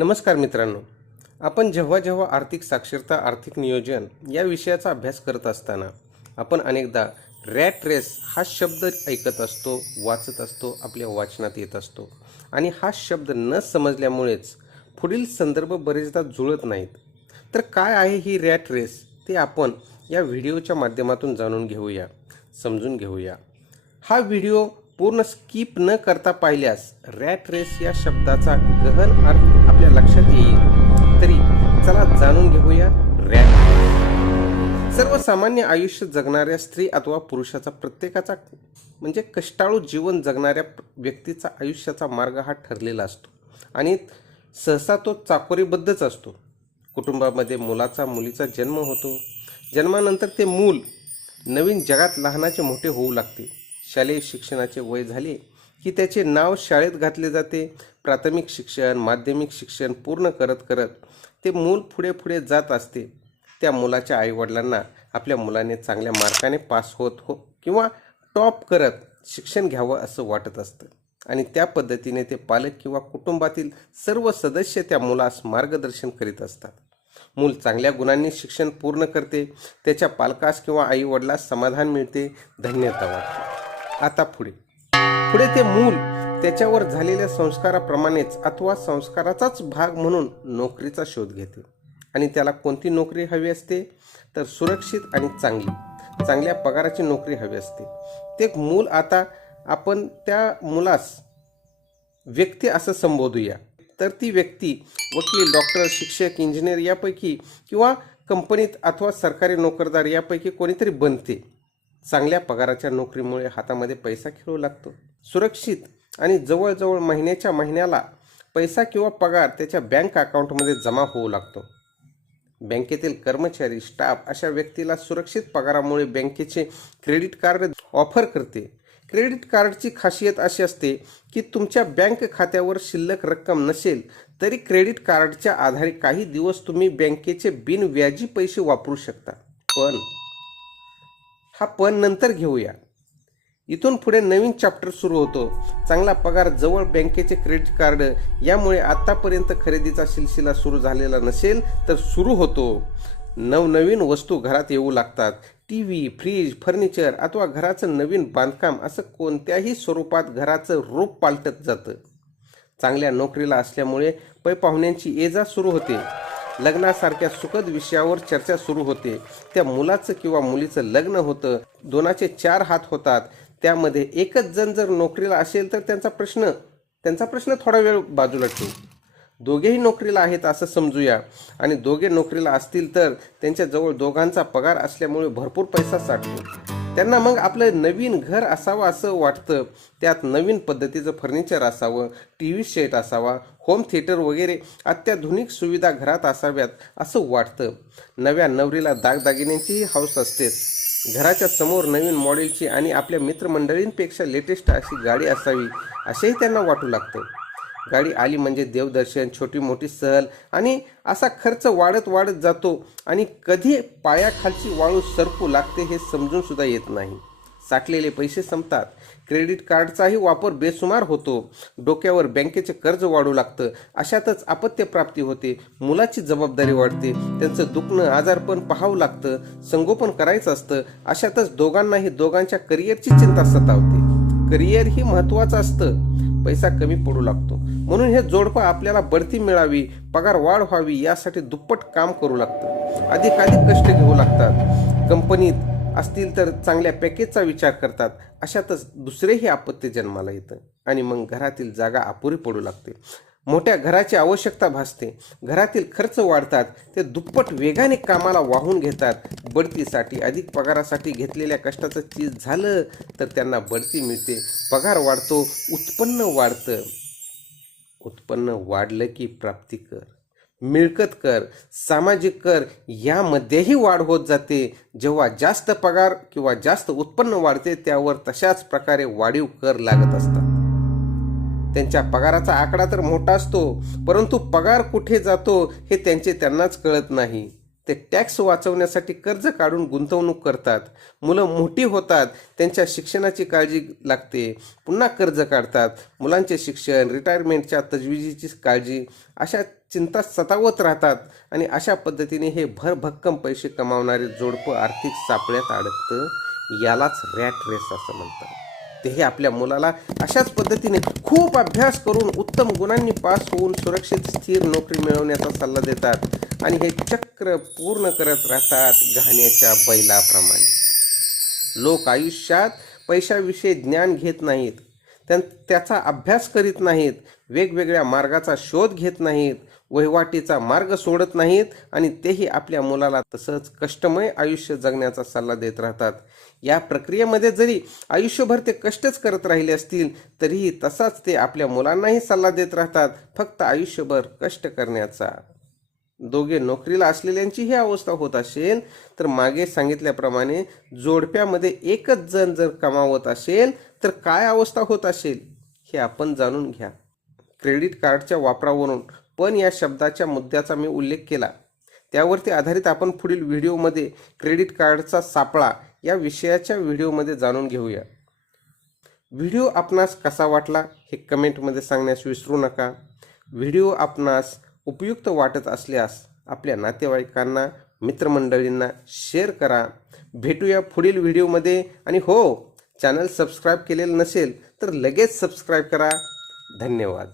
नमस्कार मित्रांनो, आपण जेव्हा जेव्हा आर्थिक साक्षरता आर्थिक नियोजन या विषयाचा अभ्यास करत असताना आपण अनेकदा रॅट रेस हा शब्द ऐकत असतो, वाचत असतो, आपल्या वाचनात येत असतो आणि हा शब्द न समजल्यामुळेच पुढील संदर्भ बरेचदा जुळत नाहीत. तर काय आहे ही रॅट रेस ते आपण या व्हिडिओच्या माध्यमातून जाणून घेऊया, समजून घेऊया. हा व्हिडिओ पूर्ण स्किप न करता पाहिल्यास रॅट रेस या शब्दाचा गहन अर्थ आपल्या लक्षात येईल. तरी चला जाणून घेऊया रॅट रेस. सर्वसामान्य आयुष्य जगणाऱ्या स्त्री अथवा पुरुषाचा प्रत्येकाचा म्हणजे कष्टाळू जीवन जगणाऱ्या व्यक्तीचा आयुष्याचा मार्ग हा ठरलेला असतो आणि सहसा तो चाकोरीबद्धच असतो. कुटुंबामध्ये मुलाचा मुलीचा जन्म होतो. जन्मानंतर ते मूल नवीन जगात लहानाचे मोठे होऊ लागते. शालेय शिक्षणाचे वय झाले की त्याचे नाव शाळेत घातले जाते. प्राथमिक शिक्षण, माध्यमिक शिक्षण पूर्ण करत करत ते मूल पुढे पुढे जात असते. त्या मुलाच्या आईवडिलांना आपल्या मुलाने चांगल्या मार्काने पास होत किंवा टॉप करत शिक्षण घ्यावं असं वाटत असतं आणि त्या पद्धतीने ते पालक किंवा कुटुंबातील सर्व सदस्य त्या मुलास मार्गदर्शन करीत असतात. मूल चांगल्या गुणांनी शिक्षण पूर्ण करते. त्याच्या पालकास किंवा आईवडिलास समाधान मिळते, धन्यता वाटते. आता पुढे ते मूल त्याच्यावर झालेल्या संस्काराप्रमाणेच अथवा संस्काराचाच भाग म्हणून नोकरीचा शोध घेते आणि त्याला कोणती नोकरी हवी असते तर सुरक्षित आणि चांगल्या पगाराची नोकरी हवी असते. ते मूल, आता आपण त्या मुलास व्यक्ती असं संबोधूया, तर ती व्यक्ती वकील, डॉक्टर, शिक्षक, इंजिनियर यापैकी किंवा कंपनीत अथवा सरकारी नोकरदार यापैकी कोणीतरी बनते. चांगल्या पगाराच्या नोकरीमुळे हातामध्ये पैसा खेळू लागतो. सुरक्षित आणि जवळजवळ महिन्याच्या महिन्याला पैसा किंवा पगार त्याच्या बँक अकाउंटमध्ये जमा होऊ लागतो. बँकेतील कर्मचारी, स्टाफ अशा व्यक्तीला सुरक्षित पगारामुळे बँकेचे क्रेडिट कार्ड ऑफर करते. क्रेडिट कार्डची खासियत अशी असते की तुमच्या बँक खात्यावर शिल्लक रक्कम नसेल तरी क्रेडिट कार्डच्या आधारे काही दिवस तुम्ही बँकेचे बिनव्याजी पैसे वापरू शकता. पण नंतर घेऊया. इथून पुढे नवीन चॅप्टर सुरू होतो. चांगला पगार, जवळ बँकेचे क्रेडिट कार्ड यामुळे आतापर्यंत खरेदीचा सिलसिला सुरू झालेला नसेल तर सुरू होतो. नवनवीन वस्तू घरात येऊ लागतात. टीव्ही, फ्रीज, फर्निचर अथवा घराचं नवीन बांधकाम असं कोणत्याही स्वरूपात घराचं रूप पालटत जातं. चांगल्या नोकरीला असल्यामुळे पै पाहुण्यांची ये जा सुरू होते. लग्नासारख्या सुखद विषयावर चर्चा सुरू होते. त्या मुलाचं किंवा मुलीचं लग्न होतं. दोनाचे 4 हात होतात. त्यामध्ये एकच जण जर नोकरीला असेल तर त्यांचा प्रश्न थोडा वेळ बाजूला ठेवू. दोघेही नोकरीला आहेत असं समजूया आणि दोघे नोकरीला असतील तर त्यांच्याजवळ दोघांचा पगार असल्यामुळे भरपूर पैसा साठतो. त्यांना मग आपलं नवीन घर असावं असं वाटतं. त्यात नवीन पद्धतीचं फर्निचर असावं, टीव्ही सेट असावा, होम थिएटर वगैरे अत्याधुनिक सुविधा घरात असाव्यात असं वाटतं. नव्या नवरीला दागदागिन्यांचीही हौस असतेच. घराच्या समोर नवीन मॉडेलची आणि आपल्या मित्रमंडळींपेक्षा लेटेस्ट अशी गाडी असावी असेही त्यांना वाटू लागतं. गाडी आली म्हणजे देवदर्शन, छोटी मोठी सहल आणि असा खर्च वाढत जातो आणि कधी पायाखालची वाळू सरकू लागते हे समजून सुद्धा येत नाही. साठलेले पैसे संपतात. क्रेडिट कार्डचाही वापर बेसुमार होतो. डोक्यावर बँकेचे कर्ज वाढू लागतं. अशातच अपत्यप्राप्ती होते. मुलाची जबाबदारी वाढते. त्यांचं दुखणं, आजारपण पाहावं लागतं. संगोपन करायचं असतं. अशातच दोघांनाही दोघांच्या करिअरची चिंता सतावते. करिअर ही महत्त्वाचं असतं. पैसा कमी पडू लागतो. म्हणून हे जोडपं आपल्याला बढती मिळावी, पगार वाढ व्हावी यासाठी दुप्पट काम करू लागतं. अधिकाधिक कष्ट घेऊ लागतात. कंपनीत असतील तर चांगल्या पॅकेजचा विचार करतात. अशातच दुसरेही अपत्य जन्माला येतं आणि मग घरातील जागा अपुरी पडू लागते. मोठ्या घराची आवश्यकता भासते. घरातील खर्च वाढतात. ते दुप्पट वेगाने कामाला वाहून घेतात. बढतीसाठी, अधिक पगारासाठी घेतलेल्या कष्टाचं चीज झालं तर त्यांना बढती मिळते, पगार वाढतो, उत्पन्न वाढतं. उत्पन्न वाढलं की प्राप्ती कर, मिळकत कर, सामाजिक कर यामध्येही वाढ होत जाते. जेव्हा जास्त पगार किंवा जास्त उत्पन्न वाढते त्यावर तशाच प्रकारे वाढीव कर लागत असतात. त्यांच्या पगाराचा आकडा तर मोठा असतो, परंतु पगार कुठे जातो हे त्यांनाच कळत नाही. ते टॅक्स वाचवण्यासाठी कर्ज काढून गुंतवणूक करतात. मुलं मोठी होतात, त्यांच्या शिक्षणाची काळजी लागते, पुन्हा कर्ज काढतात. मुलांचे शिक्षण, रिटायरमेंटच्या तजवीजीची काळजी, अशा चिंता सतावत राहतात आणि अशा पद्धतीने हे भरभक्कम पैसे कमावणारे जोडपं आर्थिक सापळ्यात अडकतं. यालाच रॅट रेस असं म्हणतात. तेही आपल्या मुलाला अशाच पद्धतीने खूप अभ्यास करून उत्तम गुणांनी पास होऊन सुरक्षित स्थिर नोकरी मिळवण्याचा सल्ला देतात आणि हे चक्र पूर्ण करत राहतात घाण्याच्या बैलाप्रमाणे. लोक आयुष्यात पैशाविषयी ज्ञान घेत नाहीत, त्याचा अभ्यास करीत नाहीत, वेगवेगळ्या मार्गाचा शोध घेत नाहीत, वहिवाटीचा मार्ग सोडत नाहीत आणि तेही आपल्या मुलाला तसंच कष्टमय आयुष्य जगण्याचा सल्ला देत राहतात. या प्रक्रियेमध्ये जरी आयुष्यभर ते कष्टच करत राहिले असतील तरीही तसाच ते आपल्या मुलांनाही सल्ला देत राहतात, फक्त आयुष्यभर कष्ट करण्याचा. दोघे नोकरीला असलेल्यांची ही अवस्था होत असेल तर मागे सांगितल्याप्रमाणे जोडप्यामध्ये एकच जण जर कमावत असेल तर काय अवस्था होत असेल हे आपण जाणून घ्या. क्रेडिट कार्डच्या वापरावरून पण या शब्दाच्या मुद्द्याचा मी उल्लेख केला. त्यावरती आधारित आपण पुढील व्हिडिओमध्ये क्रेडिट कार्डचा सापळा या विषयाच्या व्हिडिओमध्ये जाणून घेऊया. व्हिडिओ आपणास कसा वाटला हे कमेंटमध्ये सांगण्यास विसरू नका. व्हिडिओ आपणास उपयुक्त वाटत असल्यास आपल्या नातेवाईकांना, मित्रमंडळींना शेअर करा. भेटूया पुढील व्हिडिओमध्ये आणि हो, चॅनल सबस्क्राईब केलेलं नसेल तर लगेच सबस्क्राईब करा. धन्यवाद.